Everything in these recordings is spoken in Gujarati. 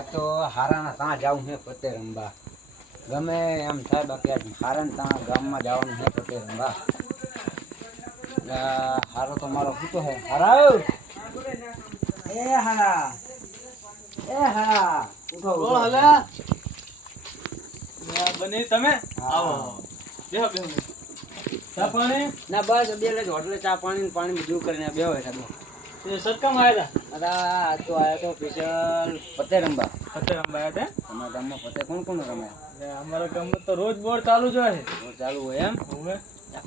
આ તો હારાના ત્યાં જવું છે પતે રમવા. ગમે એમ થાય બાકી આજ હારાને ત્યાં ગામમાં જવાનું છે પતે રમવા. હારો તો મારો પૂતો છે. હારા એ હારા ઉઠો ઉઠો. હલા બને તમે આવો બેહો બેહો. ચા પાણી ના બસ બે લે હોટલે ચા પાણી પાણી બધું કરીને બેહો સાહેબ. એ સટકામ આવ્યા અરે તો આયો તો સ્પેશિયલ પતે રમવા. હતા અંબાયા તે તમારા ગામમાં પતે કોણ કોણ રમે? અમારા ગામમાં તો રોજ બોર ચાલુ જ હોય રોજ ચાલુ હોય એમ? હવે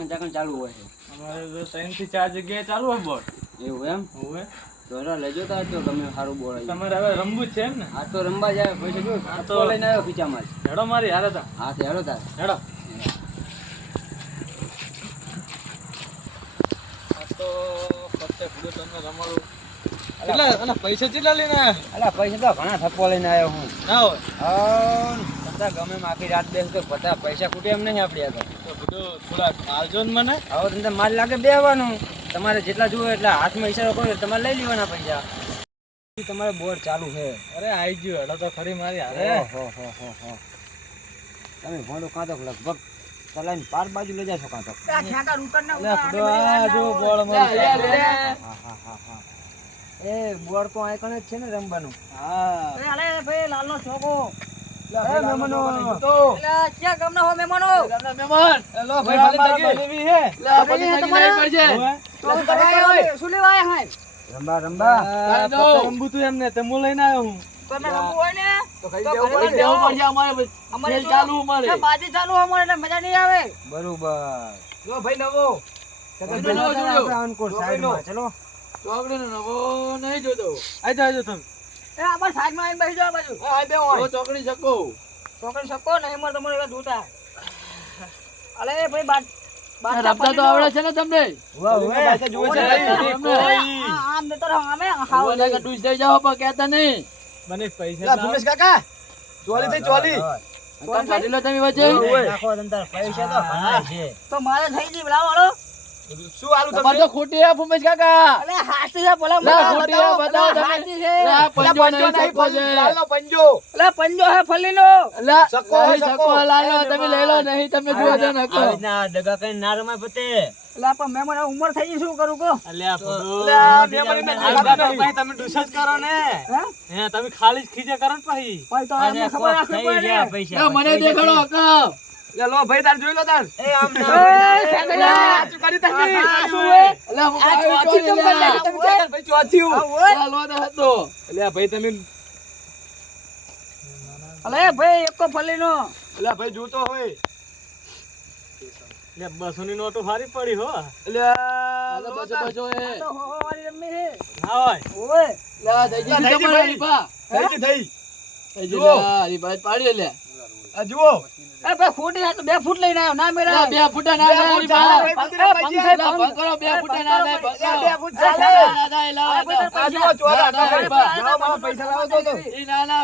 ચાકણ ચાલુ હોય છે. અમારે તો 3 થી 4 જગ્યાએ ચાલુ હોય બોર. એવું એમ? હવે તો લેજો તો આજ તો ગમે સારું બોલ આવી. તમારે હવે રમવું જ છે એમ ને? આ તો રમવા જાય પૈસા જો આ તો લઈને આવ્યો ખીચામાં જ. હેડો મારી હારે તા હા તે હેડો તાર હેડો. આ તો પત્તે ભૂલો તમને રમાડું. કેટલા અને પૈસા કેટલા લઈને આવ્યા? અલા પૈસા તો ઘણા થપ્પો લઈને આવ્યો હું. ના હોય બધા ગમે એમ આખી રાત બેસ તો બધા પૈસા ખૂટે એમ નહીં આપણી આગળ. તો બધું થોડા આલજો ને મને. હવે તમને માલ લાગે બેહવાનું. તમારે જેટલા જુઓ એટલા હાથમાં ઈશારો કરો એટલે તમારે લઈ લેવાના પૈસા. તમારે બોર્ડ ચાલુ છે. અરે આઈ ગયો હેડો તો ખરી મારી હારે. ઓહો તમે ભોંડો કાં તો લગભગ ચલાઈને પાર બાજુ લઈ જાશો કાં તો. જો બોળ મારી હા. એ બોર્ડ તો આ કણે જ છે ને રમવાનું. હા રંબા રંબુ તું એમને તે હું લઈને આવ્યો હું. ચોકડી નો નવો નહીં જોતો. આઈ જાજો તમે. ચોકડી શકો. રમતા તો આવડે છે ને તમને? ડૂસ થઈ જાવ પણ કહેતા નહીં. મને પૈસા ભૂમેશ કાકા ચોલી થઈ ચોલી કાઢી લો તમે વચ્ચે. તો મારે થઈ ગઈ બોલાવો શું આલુ તમારે તો ખોટી હે ભૂમેશ કાકા. અલે હાથી છે બોલા ખોટી હે બતાવો તમે. પંજો નહીં સકો છે. લાલનો પંજો. અલે પંજો હે ફલીનો. સકો લાલો તમે લઈ લો નહીં તમે જુઓ છો નકો. ના દગા કઈ ના રમાય પતે. અલે પણ મે મને ઉંમર થઈ ગઈ શું કરું કો? અલ્યા તમે ડુસ જ કરો ને. હે તમે ખાલી જ ખીજે કરો ને પછી. ભાઈ તો અમને ખબર રાખવી પડે પૈસા. મને દેખાડો અકમ. લે લો ભાઈ તાર જોઈ લો તાર. એ આમ ના. શું કરી તમે? શું હે? અલે આ ચોથી કેમ કરી નાખી તમે? ભાઈ ચોથી હું. લો દે હતો. અલે ભાઈ તમે અલે ભાઈ એકો ફલીનો. અલે ભાઈ જોતો હોય. લે 200 ની નોટો હારી પડી હો. અલે બસો એ. તો હોવારી રમી હે. ના હોય. ઓય. લે થઈ ગઈ તમારી હરીફા. થઈ ગઈ થઈ. થઈ ગઈ લે હરીફા પાડી લે. આ જુઓ. એ ભાઈ ખોટી આ તો 2 ફૂટ લઈને આવ્યો ના મેરા. 2 ફૂટા ના ના હરીફા. પકડો 2 ફૂટા ના ના પકડો. 2 ફૂટ ચાલે. આ જુઓ ચોરા. લાવો મારા પૈસા લાવો તો. ઈ ના ના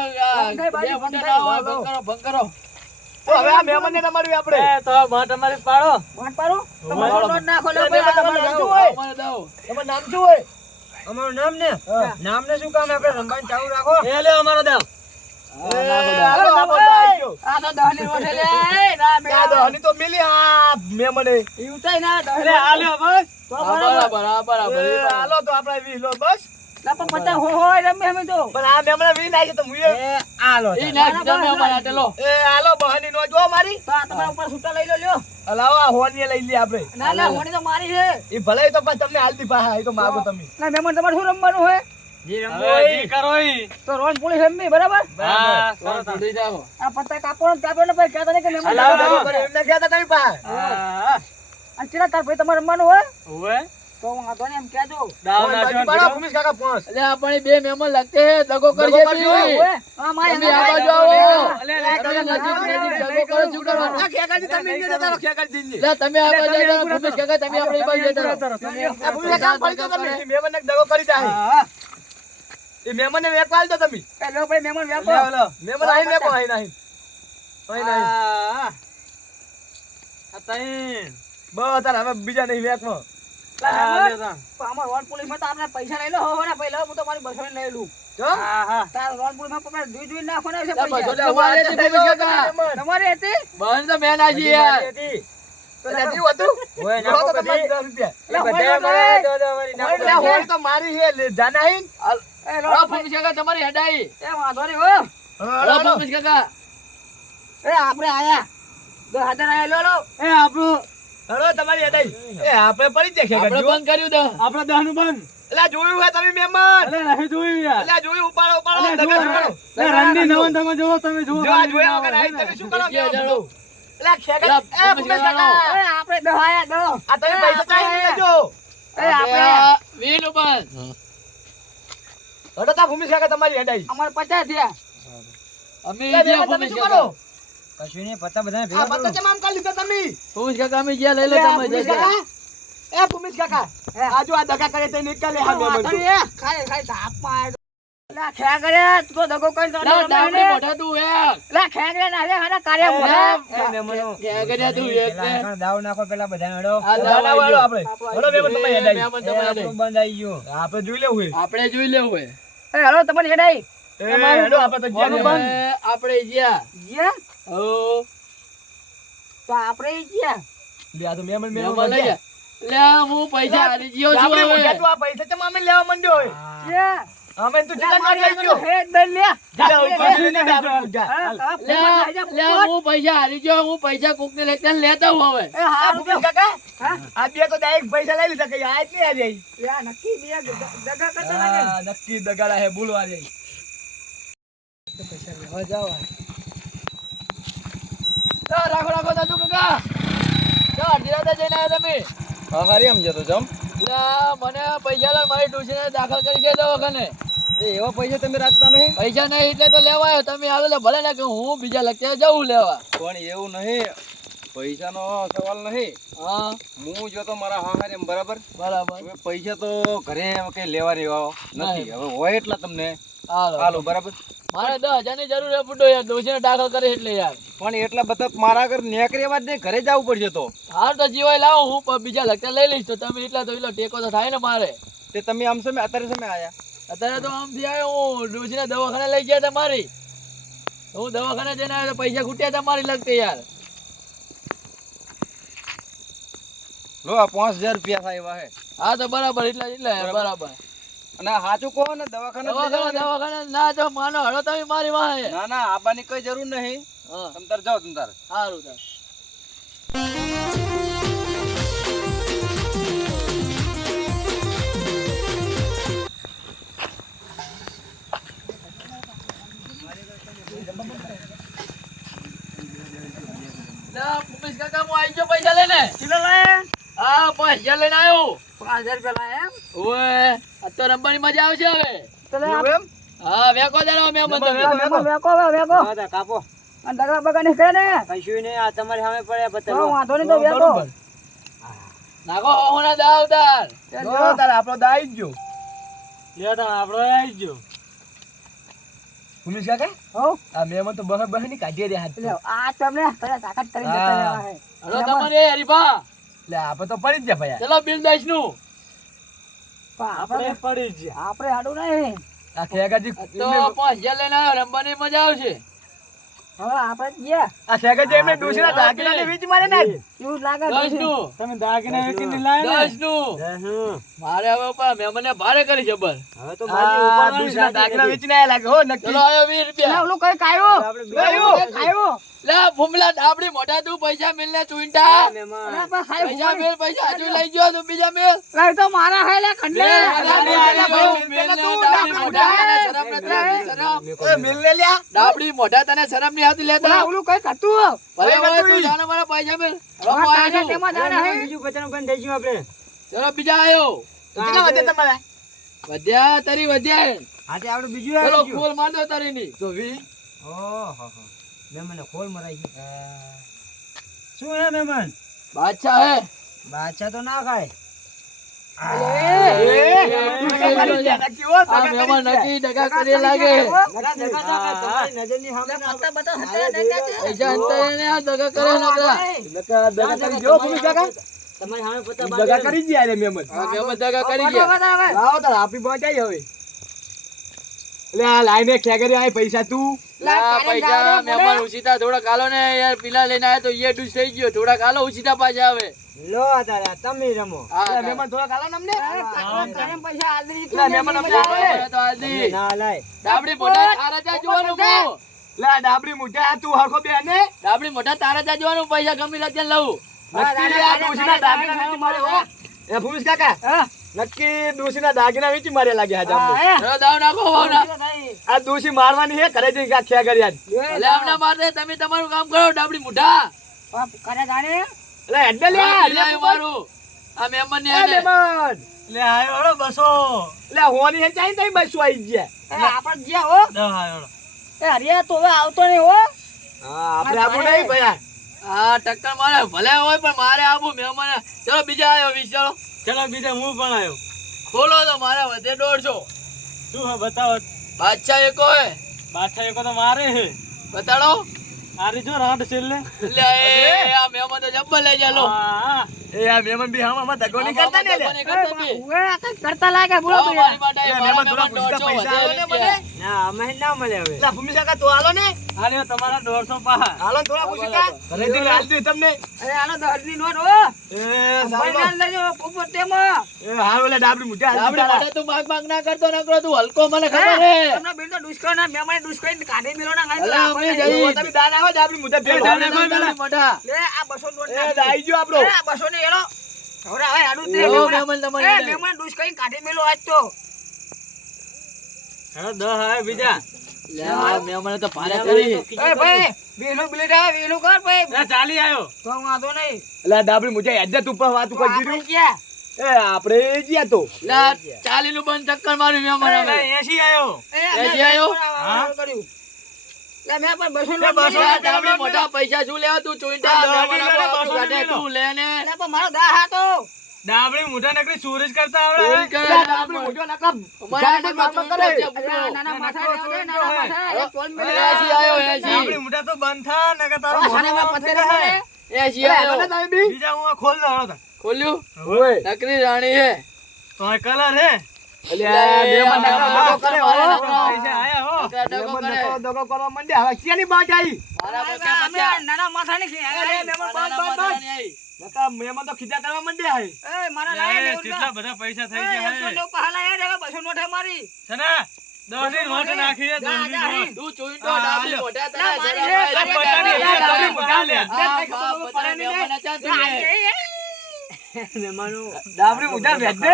2 ફૂટા ના હોય ભંકરો. તો હવે આ મહેમાન ને તમારી આપણે. એ તો માં તમારી પાડો. વાટ પાડો. તમારો નોટ નાખો લે તમારું ભાઈ. નામ શું હોય? મને દો. તમારું નામ શું હોય? અમારું નામ ને નામ ને શું કામ આપણે રંબાન ચાલુ રાખો. એ લે અમારો દાવ. હાલો આ તો દહની ઓઠે લે. ના મે આ દહની તો મિલી આ મહેમાને. ઈ ઉતાઈ ના દહની. અરે આલ્યો બસ. તો બરાબર. હાલો તો આપણે વી લો બસ. ના પણ પતા હોય રમે અમે તો. પણ આ મહેમાને વી નાખી તો મુએ. એ આલો. ઈ ના તમે અમારા ટેલો. એ હાલો બહની નો જો મારી. તો આ તમારા ઉપર છૂટા લઈ લો લ્યો. હલાવો આ હોની લઈ લે આપણે. ના હોની તો મારી છે. ઈ ભલે તો પણ તમને હાલતી પાહા ઈ તો માગો તમે. ના મહેમાન તમારે શું રમવાનું હોય? જી રમવો જી કરો ઈ. તો રોજ પોલીસ રમી બરાબર? હા કરો છોડી જાઓ. આ પત્તા કાપો ને ભાઈ કહેતા નહીં કે મહેમાન એમને કહેતા તમે પા. હા આ ચેલા તાર ભાઈ તમારે રમવાનું હોય? ઓવે તો વાંધો ને એમ કહેજો. દાવ નાખ્યો બડા ભૂમિશ કાકા પોસ. એટલે આપણે 2 મહેમાન લાગતે હે દગો કરજે તી. હા માય તમે આ બાજુ આવો. તમે નજીક દગો કરો શું કરવાનું? આ ખેકાજી તમે ઇને જતા રહો ખેકાજી ને. લે તમે આ બાજુ આવો ભૂમેશ કાકા તમે આપણે બાજુ જતા રહો. આ ભૂમિશ કાકા ફરી તો તમે મહેમાન ને દગો કરી જાય. હા એ મહેમાન ને વેકવાલ દો તમે. એ લો ભાઈ મહેમાન વેકો. લો મહેમાન આઈ વેકો આઈ નહીં. આ તઈ બસ તાર હવે બીજા નહીં વેકમાં. અમાર વોટ પોલીસ માં તો આપણે પૈસા લઈ લો હો ને ભાઈ લો હું તો મારી બસો લઈ લઉં. તાર રોનપુરમાં પકડ જોઈ નાખો ને લા બધો તમારે હતી ભૂમિશ કાકા. તમારી હતી બંધ તો મેં નાખી યાર. તો નથી હોતું ઓય જો નાખો તો તમારે બધી. 10 રૂપિયા એ બધા મારા દો વળી નાખો. એટલે હોય તો મારી હે જાના હે એ હળો ભૂમિશ કાકા તમારી હેડાઈ. એ વાંધો નહીં હો હળો ભૂમિશ કાકા. એ આપણે આયા 10,000 આયા લો એ આપણું હળો તમારી હેડાઈ એ આપણે પડી જાય આપણે બંધ કર્યું દો. આપણા દહનું બંધ. એલા જોયું હે તમે મહેમાન અલે નહીં જોયું યાર. એલા જોયું ઉપાડો ઉપાડો અલે દગા જુઓ. કરો એ રણની નવન તમે જુઓ તમે જુઓ. જો આ જોયા વગર આઈ તમે શું કરો જગ્યા જાણો. એલા ખેગા એલા, એ ભૂમેશ કાકા એ આપણે 10 આયા 10 આ તમે પૈસા ચાહીને લેજો એ આપણે આપણે વીનું બંધ. હડો તા ભૂમેશ કાકા તમારી હેડાઈ અમાર 50 થયા અમે એલા ગયા તમે ભૂમિશ શું કરો કાકા. કશું નહીં પત્તા બધાને આ ભેગા પત્તા કરો. ચમામ કાઢી લીધા તમે ભૂમિશ કાકા અમે ગયા લઈ લો એ તમે ભૂમેશ જગ્યા. કાકા એ ભૂમેશ કાકા આ જો આ દગા કરે તે નીકળે હા મહેમાન તો ખાય ખાય તાપ માર લા ખેગરે તું તો દગો કઈ તો લા ડાબડી મોઢા તું એક. લા ખેગરે ના રે હના કાર્ય મોઢા એ મહેમાનો. ખેગરિયા તું એક પેલા ને. આગળ દાવ નાખો પેલા બધાને હળો. આ દાડા વાળો આપણે હડો મહેમાન તમારી હેડાઈ મહેમાન એ તમારે આપણું બંધ આવી ગયું. આપણે જોઈ લેવું હે આપણે જોઈ લેવું હોય. એ હડો તમારી હેડાઈ એ હેડો આપણે તો હવે જ્યાં આપણે ગયા. જ્યાં ઓ તો આપણે જ્યાં બે આ તો મહેમાન મહેમાન લઈ ગયા. લે હું પૈસા હારી ગયો છું આપણે હવે. મોઢા તું આ પૈસા ચમ અમે લેવા માંડ્યો હોય હા. અમે તું જીગા ના લઈ ગયો લે, લે હું પૈસા હારી ગયો. હું પૈસા કોકને લેતા ને લેતા હું હવે. આ ભૂપેશ કાકા આ બે તો ડાયરેક્ટ પૈસા લઈ લીધા કે આજ નહીં આજે નક્કી દગાડા હે બોલવા જાય રાખો રાખો દાદુ કાકા. અડધી રાતે જઈને આવ્યા તમે. હારી આમ જતો જમ. લે મને પૈસા લે મારી ટ્યુશને દાખલ કરી છે દવાખાને. એવા પૈસા તમે રાખતા નહીં. પૈસા નહીં એટલે તો લેવા આવ્યો. તમે આવે તો ભલે ને કે હું બીજા લગતા જવું લેવા. પણ એવું નહીં, પૈસાનો સવાલ નહીં. હા હું જો તો મારા હાહારે એમ બરાબર. બરાબર. હવે પૈસા તો ઘરે કઈ લેવા રેવા નથી. હવે હોય એટલા તમને હાલો હાલો બરાબર. મારે 10,000 ની જરૂર છે બુડો યાર. દોશીને દાખલ કરે એટલે યાર. પણ એટલા બધા મારા ઘર નેકરેવા જ નહીં, ઘરે જવું પડશે તો. હાર તો જીવાય લાવો. હું બીજા લગતા લઈ લઈશ. તો તમે એટલા તો એટલો ટેકો તો થાય ને મારે. તે તમે આમ સમય અત્યારે સમય આયા. અત્યારે તો આમથી આવ્યો હું ડોશીને દવાખાને લઈ ગયા હતા મારી. હું દવાખાને જઈને આવ્યો તો પૈસા ખૂટ્યા હતા મારી લગતી યાર. લો આ 5000 રૂપિયા થાય એવા હે. હા તો બરાબર એટલા એટલા બરાબર. અને આ સાચું કહો ને દવાખાને જ લઈ જવાનું. દવાખાને ના તો માનો હળો તમે મારી વાહે. ના ના આબાની કઈ જરૂર નહીં. હા તમ તાર જાઓ તમ તાર. સારું તાર. લા, ભૂપેશ કાકા, હું આઈ ગયો પૈસા લઈને. હા, પૈસા લઈને આવ્યો. 5000 રૂપિયા એમ ઓય, આ તો રમવાની મજા આવશે હવે. એવું એમ હા, વેકો દાડો મહેમાન તમે. હા, તા કાપો. દગડા બગા નીકળે ને કશું નહીં, આ તમારી સામે પડ્યા પત્તા. તો વાંધો નહીં તો વેકો નાખો હોના દાવ તાર. જો તાર આપણો દાઈ જ ગયો લ્યો તા આપણો આવી ગયો. ભૂમિશ કાકા હો આ મહેમાન તો બહ બહ ની કાઢી દે હાથ લ્યો આ તમને તને તાકાત કરી હા. જતા રહેવા હે. હલો તમારે હરીફા. લે આપણે તો પડી જ જાય ભયા ચલો બિલ દઈશ નું. પણ આપણે પડી જ આપણે હાડું નહીં. આ ખેગાજી તો 5000 લઈને આવ્યો. રમવાની મજા આવશે. હવે આપણે ગયા આ ખેગાજી એમને ડોસીના દાગીનાને વીજ મારે ને એવું લાગે 10 નું. તમે દાગીના વેચીને લાયા 10 નું. મારે હવે ઉપર મહેમાનને ભારે કરી જબર. હવે તો આ ડોસીના દાગીના વેચીને આયા લાગે હો નક્કી ચલો આયો 20 રૂપિયા. ઓલું કઈ કાયો કાયો લે ભૂમલા ડાબડી મોઢા તું પૈસા મિલ ને ચૂંટા. મહેમાન પૈસા મિલ પૈસા હજુ લઈ ગયો તું બીજા મિલ. લઈ તો મારા હે લે ખંડે ઓય મિલ લે લ્યા ડાબડી મોઢા તને શરમ નહીં આવતી લેતા. ઓલું કઈ કરતું ભલે ભલે તું જાને મારા પૈસા મિલ. હવે હું આયો છું. તેમાં દાડા હે બીજું બચાનું બંધ થઈ ગયું આપણે. ચલો બીજા આયો. કેટલા વધે તમારે વધ્યા તારી વધ્યા. આજે આપણે બીજું ચલો આવી ગયું. ખોલ માર દો તારી ની. તો વી ઓહો મહેમાન ખોલ મરાઈ ગયું. શું હે મહેમાન? બાદશાહ હે. બાદશાહ તો ના ખાય. આ મહેમાન નક્કી દગા કરી લાગે. તમારી નજરની સામે ના પૈસા અંતરે ને આ દગા કરે નકરા. તમારી સામે પત્તા દગા કરી જ યાર મહેમાન આ મહેમાન દગા કરી ગયા. લાવો તાર આપી પહોંચાઈ હવે એટલે આ લાઈને ખેગરી આય પૈસા તું પૈસા મહેમાન ઉછીતા થોડા કાલો ને યાર પીલા લઈને આયા તો એ ડૂસ થઈ ગયો થોડા કાલો ઉછીતા પાછા આવે લો તારા તમે રમો એટલે મહેમાન થોડા કાલા નમને પૈસા આલરી એટલે મહેમાન અમને આવે તો આજી ના લાય ડાબડી મોઢા તારા જા જોવાનું મો લે ડાબડી મુઠા તું હરખો બે ને ડાબડી મોઢા તારા જા જોવાનું પૈસા ગમી લે ત્યાં લઉં નક્કી આ ડોશીના દાગીના વેચી મારે હો એ ભૂમિશ કાકા નક્કી ડોશીના દાગીના વેચી મારે લાગ્યા આજ આપણે ચલો દાવ નાખો વાવના આ ડોશી મારવાની હે ઘરે જઈ ખેગરી આજ એટલે આમના મારતે તમે તમારું કામ કરો ડાબડી મોઢા કરે જાણે એટલે હેડે લે લે મારું આ મહેમાન ને એ આને મહેમાન લે આયો હળો બસો એટલે હોની હે ચાઈ તઈ બસો આવી ગયા આપણે ગયા હો દ આયો એ હરિયા તો હવે આવતો નહીં હો હા આપણે આબુ નહીં ભયા હા ટક્કર મારે ભલે હોય પણ મારે આવું મહેમાન ચલો બીજા આવ્યો 20 ચલો બીજા હું પણ આવ્યો ખોલો તો મારે વધે 150 શું હે બતાવો બાદશાહ એકો હે બાદશાહ એકો તો મારે હે બતાડો આરી જો રાડ છેલ્લે લે એ આ મહેમાન તો જબ્બર લઈ જાલો હા એ આ મહેમાન બી હમ દગો નહીં કરતા ને લે ઓએ આ કરતા લાગે બોલો મારી માટે એ મહેમાન થોડા પૂછતા પૈસા આલો ને મને ના અમે ના મળે હવે એટલે ભૂમિ કાકા તો આલો ને આલ્યો તમારા 150 પાહા હાલો થોડા પૂછતા ઘરે થી લાલ દી તમને અરે આનો 10 ની નોટ હો એ સાહેબ ભાઈ લેજો પોપટ તેમાં એ હા ઓલે ડાબડી મુઠા ડાબડી મોઢા તું માગ ના કરતો નકરો તું હલકો મને ખબર હે તમને બેન તો દુષ્કર ના મેમાને દુષ્કર કાઢી મેલો ના અલા અમે જઈ તમે દાન આવો ડાબડી મુઠા ફેર ડાબડી મોઢા લે આ 200 નોટ એ દાઈ ગયો આપણો આ 200 ને એનો હવે હવે આડું તે ઓ મહેમાન તમારે એ મેમાન દુષ્કર કાઢી મેલો આજ તો હેલો 10 આવે બીજા લે આ મહેમાન તો ભારે કરી એ ભાઈ બેનો બિલેટ આવે બેનો કર ભાઈ એ ચાલી આયો તો વાંધો નહીં એટલે ડાબડી મુઠા યાદ તું પર વાત ઉપર દીધું ગયા એ આપણે ગયા તો લે 40 નું બંધ ચક્કર માર્યું મહેમાન હવે 80 આયો એસી આયો? હા કર્યું લે મે પણ 200 લે, 200 આ ડાબડી મોઢા પૈસા શું લેવા તું ચોઈટા આ મહેમાન ડાબડી આપણો લેવા, 200 કાઢે તું લે ને લે પણ મારો દા હાતો ડાબડી મુઠા નકરી ચોરી કરતા ચોરી કરે ડાબડી મુઠા નકર અમારા ગાડી હાથમાં કામ કરે ચોઈટો છે, નાના માથા લેવા દે નાના માથા ચોલ મેલે એસી આયો એસી મુઠા તો બંધ થા નકર તારો ખાને માં પથ્થર મારે એસી આયો બીજા હું ખોલ દો ખોલ્યું ઓય નકરી રાણી હે તો કલર હે અલ્યા મહેમાન મહેમાન નકર કરે મારા હો નકર. પૈસા આયા હો નકર ડગો કરે. દગો કરવા માંડે હવે ક્યાંની બાટ આવી મારા પૈસા અમે પચાસ. નાના માથા ની એ મહેમાન મારા બંધ માથા બંધ ની આઈ. નકા મહેમાન તો ખીજા કરવા માંડે આય એ મારા લાયા ને કેટલા બધા પૈસા થઈ ગયા હે 100 પહાલા યાર હવે 200 નોટ હે મારી છે ને 10 ની નોટ નાખી હે 10 ની નોટ તું ચોઈટો ડાબડી મોઢા તને ના, મારી શરમ છે, આવે મારી છે. છે, ડાબડી મોઢા લે. હા, હા, બધાને મહેમાન અચાનક લે. મહેમાનો ડાબડી મુઠા વેચ દે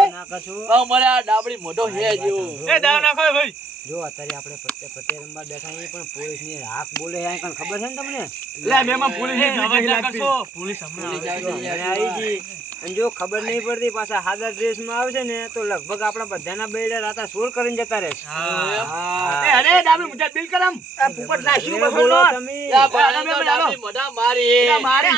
હા, મને આ ડાબડી મોઢો હે જેવો. એ દાવ નાખો ભાઈ જો અત્યારે આપણે પત્તે રમવા બેઠા છીએ પણ પોલીસ ની હાક બોલે છે કણ ખબર છે ને તમને લે મહેમાન પોલીસ ની અવાજ ના કરશો પોલીસ પોલીસ આવી ગઈ. અને આવી ગઈ અને જો ખબર નહીં પડતી પાછા હાદા ડ્રેસ માં આવશે ને તો લગભગ આપણા બધાના બેડા રાતા સોર કરીને જતા રહેશે એ અરે ડાબડી મુઠા બિલ કરમ આ પુપટ નાખ્યું બસો બોલો નોટ તમે આ ભાઈ તો ડાબડી મોઢા મારી. મારે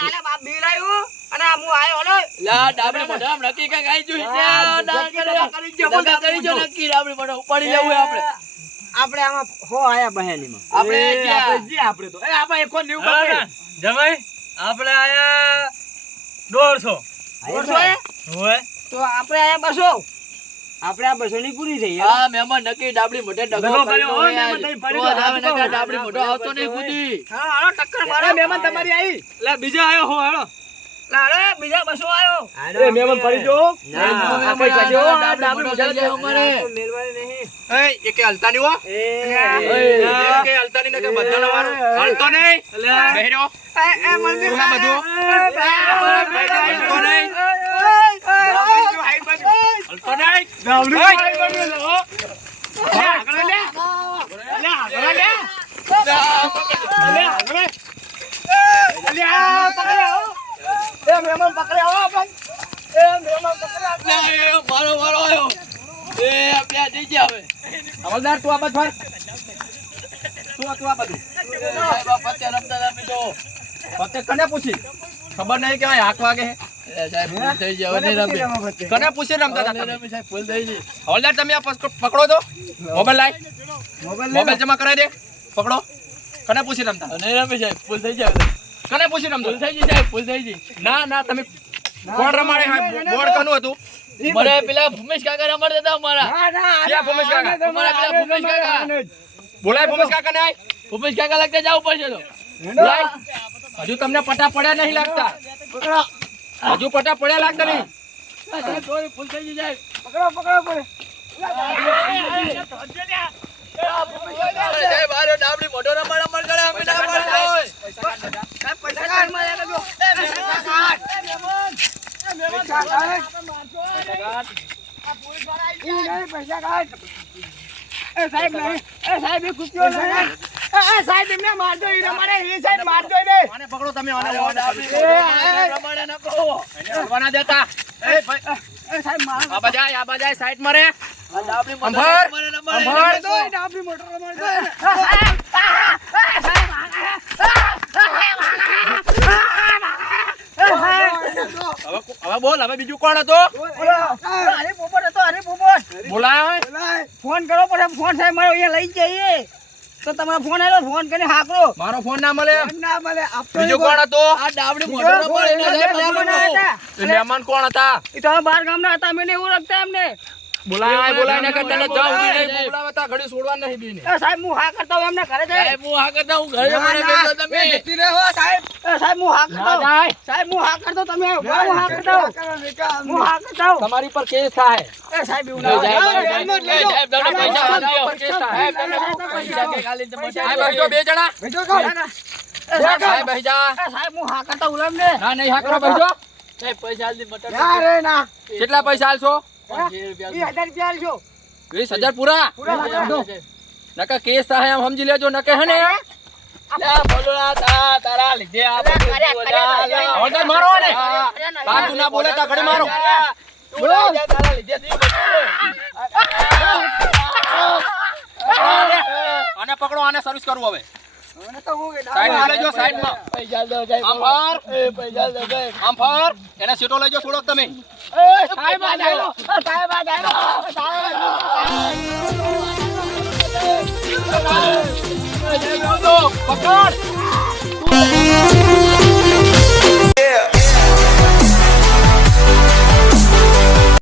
આલે બાપ બિલ આવ્યું અને આ હું આયો હલો લા, ડાબડી મોઢા આમ નક્કી કંઈક આઈ ગયું છે. હા, ના નક્કી કરે. તો કરી જ ગયો. દગા કરી જો નક્કી ડાબડી મોઢા ઉપાડી લેવું હોય આપણે. આપણે આમાં હો આયા બહેનીમાં આપણે ક્યાં? આપણે તો એ આપણે એકો નેવું બાપે જમાઈ આપણે આયા 150 હોય તો આપણે આયા 200 આપણે આ 200 ની પૂરી થઈ યાર હા, મહેમાન નક્કી ડાબડી મોઢે દગો ડગો કર્યો, હો, કર્યો મહેમાન નહીં પડી તો તો આવે હાથ નકર તો ડાબડી મોઢો આવતો નહીં કૂદી. હા હાલો ટક્કર મારો અરે મહેમાન તમારી આવી લે બીજો આયો હો હાલો લાડો બીજા 200 આયો એ મહેમાન પડી જો ના, આ કઈ કાઢ્યો આ ડાબડી ડાબડી મોઢા મુઠા અમારે. તો મેલવાની નહીં એ એકે હલતા ની હો એ એકે હલતા ની નકે બધાનો વારો હલતો નહીં બેહરો એ મંદિર શું આ બધું? હલતો નહીં હલતો નહીં ડાબડી હાઈ બની લો લે આગળ લે લે આગળ લે લે આગળ લે આ પકડ્યો એ મહેમાન પકડ્યો આપણ એ મહેમાન પકડ્યો લે, મારો વારો આવ્યો. એ આપણે જઈ ગયા હવે. હવલદાર તું આ બાજુ ફર તું આ બાજુ સાહેબ, આ પત્તે રમતા હતા અમે તો. પતે કને પૂછી ખબર નહીં કેવાય હાક વાગે હે એ સાહેબ, ભૂલ થઈ ગઈ. હવે નહીં રમી. કને પૂછી રમતા હવે હતા નહીં રમી, સાહેબ, ભૂલ થઈ ગઈ. હવલદાર તમે આ પકડો તો મોબાઈલ લાય મોબાઈલ જમા કરાવી દે પકડો કને પૂછી રમતા હવે નહીં રમી, સાહેબ, ભૂલ થઈ ગઈ હવે. કને પૂછી રમતા ભૂલ થઈ ગઈ, સાહેબ, ભૂલ થઈ ગઈ. ના ના તમે કોણ રમાડે બોર્ડ કનું હતું મને પેલા ભૂમેશ કાકા રમડ દેતા અમારા. ક્યાં ભૂમેશ કાકા? અમારા પેલા ભૂમેશ કાકા. બોલાય ભૂમેશ કાકા ને આય. ભૂમેશ કાકા લાગતા જવું પડશે તો. લાય. હજુ તમને પટા પડ્યા નહીં લાગતા. હજુ પટા પડ્યા લાગતા નહીં. થોડી ફૂલ થઈ જાય. જય બારો ડાબડી મોઢો રમડ કરે અમે ના પાડી દોય. આને પકડો તમે આને રમડે નકો. એને હલવા ના દેતા. એ ભાઈ આબા જાય સાઈડ માં રે. ડાબડી મોઢો અંભર, રમડે. અંભર. હવે બોલ, હવે બીજું કોણ હતો? બોલાય. ફોન કરો પછી ફોન સાહેબ મારો અહીંયા લઈ જઈએ તો તમારો ફોન આવ્યો ફોન કરીને હાકરો મારો ફોન ના મળે. ના મળે બીજું કોણ હતો? આ ડાબડી મોઢો રમડે એને જય બારો. એ મહેમાન કોણ હતા? એ તો બાર ગામના હતા અમે એવું રાખતા એમને બોલાય ને કરતા ને જાવ નહીં બોલાવતા ઘડી છોડવા નહીં બીને. સાહેબ હું હા કરતા હું એમને ઘરે જઈ સાહેબ હું હા કરતા હું ઘરે રમડે બેઠો તમે. સાહેબ હું હા કરતા સાહેબ હું હા કરતો તમે હું હા કરતા હું હા કરતા તમારી પર કેસ થાય. સાહેબ એવું એ ના સાહેબ તમને પૈસા આપજો. સાહેબ, તમને પૈસા કે ખાલી તમને સાહેબ બેસજો બે જણા. સાહેબ બેસી જા. સાહેબ હું હા કરતા ઉલમ ને ના નહીં હાકરો બેસજો. સાહેબ પૈસા આલી મટન. કેટલા પૈસા આલશો? 20,000 રૂપિયા આલજો 20,000 પૂરા. નકા કેસ થાય એમ સમજી લેજો. નકે હે ને તારા લીધે આ બધું ઓર્ડર મારો ને. બાજુ ના બોલે તા ઘડી મારો. તારા લીધે આને પકડો, આને સર્વિસ કરવું હવે. સાઈડ માં લેજો, સાઈડ માં. પૈસા દો સાહેબ. આમ ફર. પૈસા દો સાહેબ. આમ ફર. એને સીટો લેજો થોડોક તમે. સાહેબ આ ડાયલો સાહેબ આ ડાયલો પકડ.